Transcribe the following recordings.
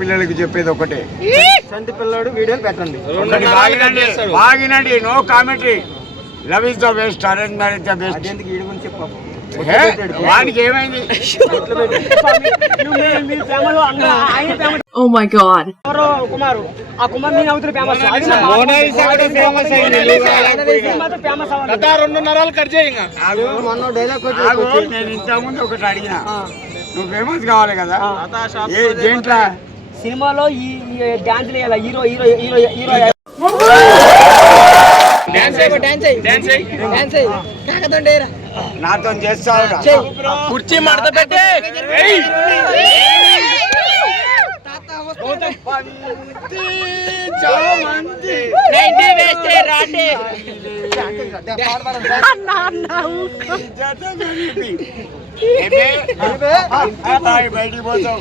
పిల్లలకి చెప్పేది ఒకటే, సంతి పిల్లడు వీడియోలు పెట్టండి. బాగినండి, no commentary. Love is the best, arrange marriage the best. అదేందుకు వీడి గురించి చెప్పు. వానికి ఏమైంది? Oh my god. కుమారు ఆ కుమార్ మీ అవుతున్న ఫేమస్ మొన్న డైలాగ్ నేను ఇంతకుముందు ఒకటి అడిగిన, నువ్వు ఫేమస్ కావాలి కదా, దేంట్లో సినిమాలో ఈ డాన్స్ వేయాలి, హీరో హీరో హీరో హీరో నాతో చేస్తావు. కుర్చీ మడత పెట్టి బయటికి పోతావు.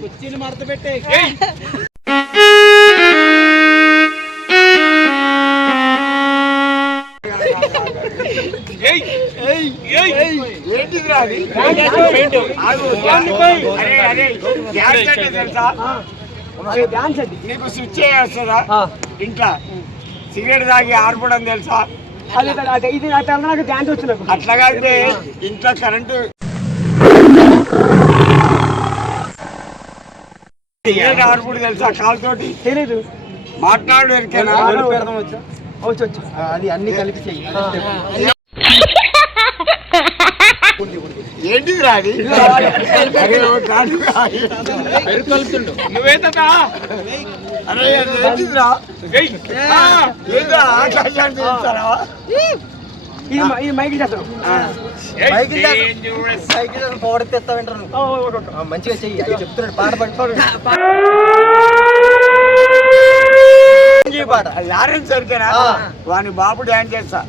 కుర్చీని మడత పెట్టి నీకు స్విచ్ చేస్తుందా ఇంట్లో? సిగరెట్ తాగి ఆర్పడం తెలుసా? ఇది నాకు డాన్స్ వచ్చిన అట్లా కాదు, ఇంట్లో కరెంటు సిగరెట్ ఆర్పుడు తెలుసా? కాలుతోటి తెలీదు. మాట్లాడు ఎరికేనా? వచ్చు అది అన్ని కలిపి చెయ్యి. ఏంటిది రాది? నువ్వేంటా? అరే ఏంటిదిరా? ఆకాశాన్ని చూస్తారా? ఇది మైకి చేస్తాను. మంచిగా చెయ్యి. అది చెప్తున్నాడు, పాట పాట లారెన్స్ సరికేనా? వాని బాబు డాన్స్ చేస్తా.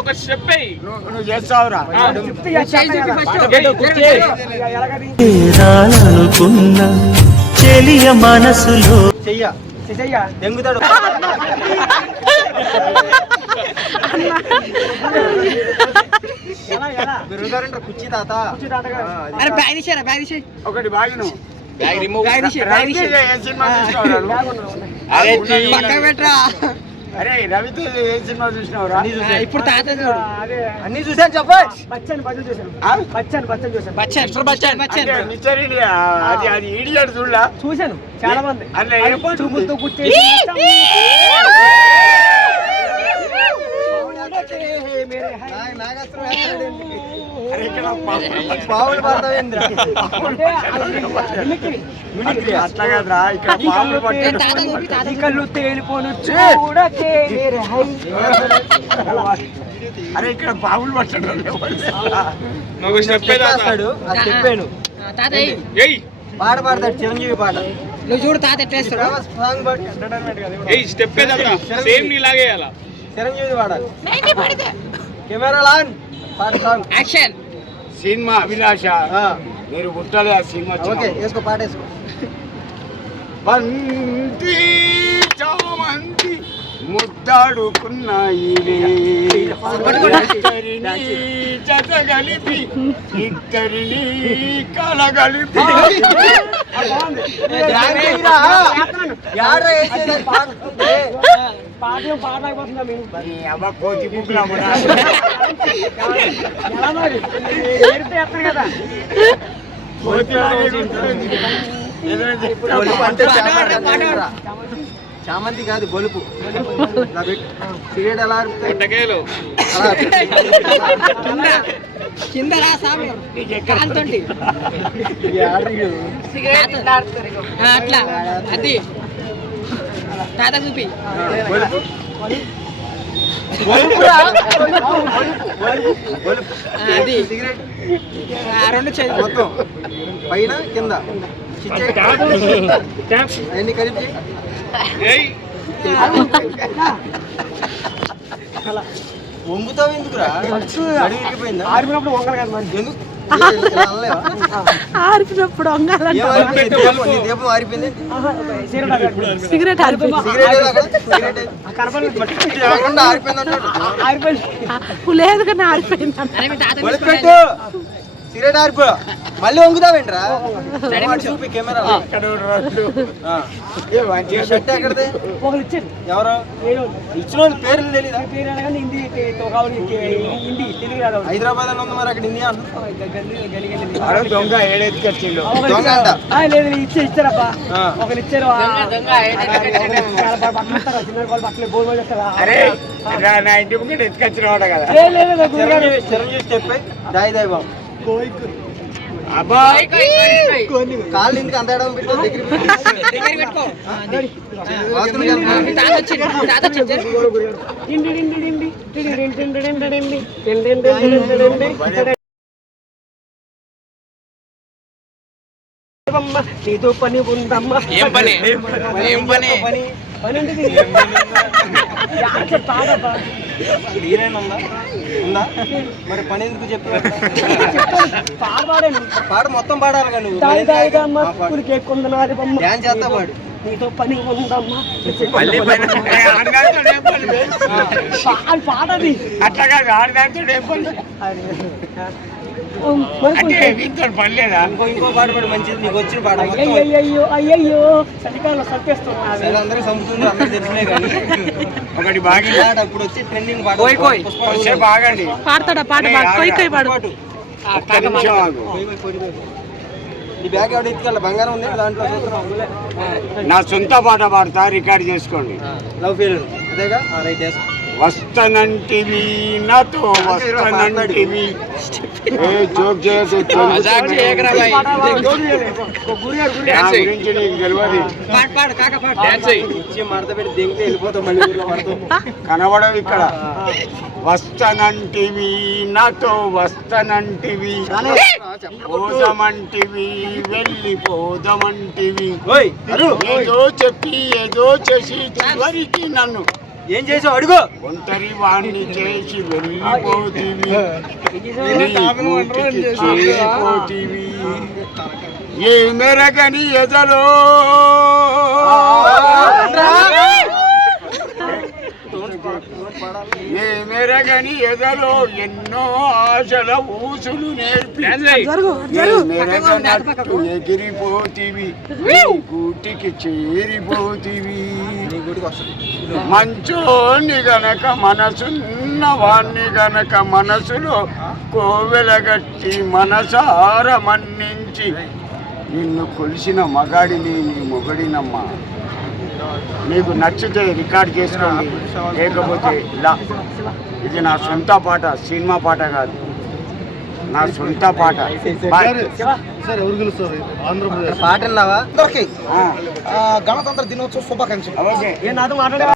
ఒక స్టెప్ నువ్వు చేస్తావురా? చెలియ మనసులో చెయ్య దెంగుతాడు. కుర్చీ తాత ఒకటి బాగిను. అరే రవితేజ ఏ సినిమా చూసినావురా? ఇప్పుడు తాత అన్ని చూసాను చెప్పండి. అది ఇడియట్ చూడలా? చూశాను చాలా మంది. అట్లా చూపులతో కూర్చే పావులు పడతావేంద్ర? అట్లా కదరా, ఇక్కడ పాములు పట్టాడు. కళ్ళు తేలిపోను చూడకే. అరే ఇక్కడ పాములు పట్టాడు. చెప్పాడు, అది చెప్పాను. పాట పాడతాడు, చిరంజీవి పాట. నువ్వు చూడు తాత ఎట్లేస్తాడు. సాంగ్ పాడు. చిరంజీవి పాడాలి. కెమెరా లాన్, పాట సాంగ్ యాక్షన్. సినిమా అభిలాష మీరు పుట్టాలి. ఆ సినిమా ఓకే వేసుకో, పాట వేసుకో. బంతి చామంతి ముద్దాడుకున్నాయి జతగలిపి ఇద్దరిని కలగలిపి. అమ్మ కోతి బుక్లా కదా. చామంతి కాదు, గొలుపు. సిగరెట్ ఎలా కింద అట్లా అది తాత చూపి. అది సిగరెట్ రెండు మొత్తం పైన కింద అన్ని కలిపి వంగుతావు ఎందుకురా? ఆరిపోయినప్పుడు వంగలు కదా మరి. ఎందుకు ఆరిపినప్పుడు దీపం ఆరిపోయింది. సిగరెట్ లేదు కానీ ఆరిపోయింది. సిగరెట్ ఆరిపో మళ్ళీ వంగుతావేంట్రా చూపి కెమెరా. ఎక్కడిది ఒకరు ఇచ్చారు. ఎవరు ఇచ్చిన పేర్లు తెలీదా? పేరు అనగానే హిందీ హిందీ తెలుగు రాదు. హైదరాబాద్ లో ఉంది మరి అక్కడ హిందీ దొంగ ఏడెత్తుకొచ్చిండు దొంగ అంట. లేదు ఇచ్చారబ్బా. ఒకరు ఇచ్చారు. బట్టలు బోర్డు చేస్తారా? అరే నా ఇంటి ముందు ఎత్తుకొచ్చినవాడు కదా. చిరంజీవి స్టెప్ దాయి దాయి బాబు అబ్బా కాళ్ళు ఇంటికి అంత ఎడం పెట్టు దగ్గర నీతో పని ఉందమ్మా. ఏం పని ఏం పని పని అంటే ఉందా మరి పని ఎందుకు చెప్పారు? పాడవాడాను. పాట మొత్తం పాడాలి కానీ డ్యాన్స్ చేస్తా పాడు. నీతో పని ఉందమ్మా. పాడది అట్లా కాదు ఆడదాంతో పని లేదా. ఇంకో పాట పాడు మంచిది నీకు వచ్చిన పాట అయ్యయ్యో అయ్యయ్యో చలికాలంలో సంపేస్తున్నారు. అందరూ సముద్రం అందరూ తెలిసినాయి కానీ ఒకటి బాగా అప్పుడు వచ్చి ట్రెండింగ్ పాట బాగండి పాడతాడా పాట కొయ్యి పాడు. ఒక్క నిమిషం ఆగు. ఈ బ్యాగ్ ఎవరు ఎత్తుకెళ్ళ బంగారం ఉంది దాంట్లో నా సొంత పాట పాడతా రికార్డ్ చేసుకోండి. లవ్ ఫెయిల్ అదేగా రైట్ వేసుకో. వస్తనంటివి నాతో వస్తనంటివి జోక్ చేయదు గురించి నీకు తెలియదు. ఇచ్చి మడత పెట్టి దింగితే వెళ్ళిపోతాం మళ్ళీ ఊర్లో పడతాం. కనబడవు ఇక్కడ. వస్తనంటివి నాతో వస్తనంటివి పోదమంటివి వెళ్ళిపోదమంటివి ఏదో చెప్పి ఏదో చేసి చివరికి నన్ను ఏం చేసావు అడుగు. ఒంటరి వాణ్ణి చేసి వెళ్ళిపోతీవి చేరిపోతీవి ఏ మెరగని ఎదలో ఏ మెరగని ఎదలో ఎన్నో ఆశల ఊసులు నేర్పి మెరగనట్టు ఎగిరిపోతీవి గూటికి చేరిపోతీవి మంచోని గనక మనసున్న వాణ్ణి గనక మనసులో కోవెలగట్టి మనసార మన్నించి నిన్ను కొలిసిన మగాడిని నీ మొగడినమ్మా. నీకు నచ్చితే రికార్డ్ చేసుకోండి, లేకపోతే ఇలా. ఇది నా సొంత పాట, సినిమా పాట కాదు, నా సొంత పాట. పాట విన్నావా? గణతంత్ర దినోత్సవ శుభాకాంక్షలు. ఓకే. నాతో మాట్లాడే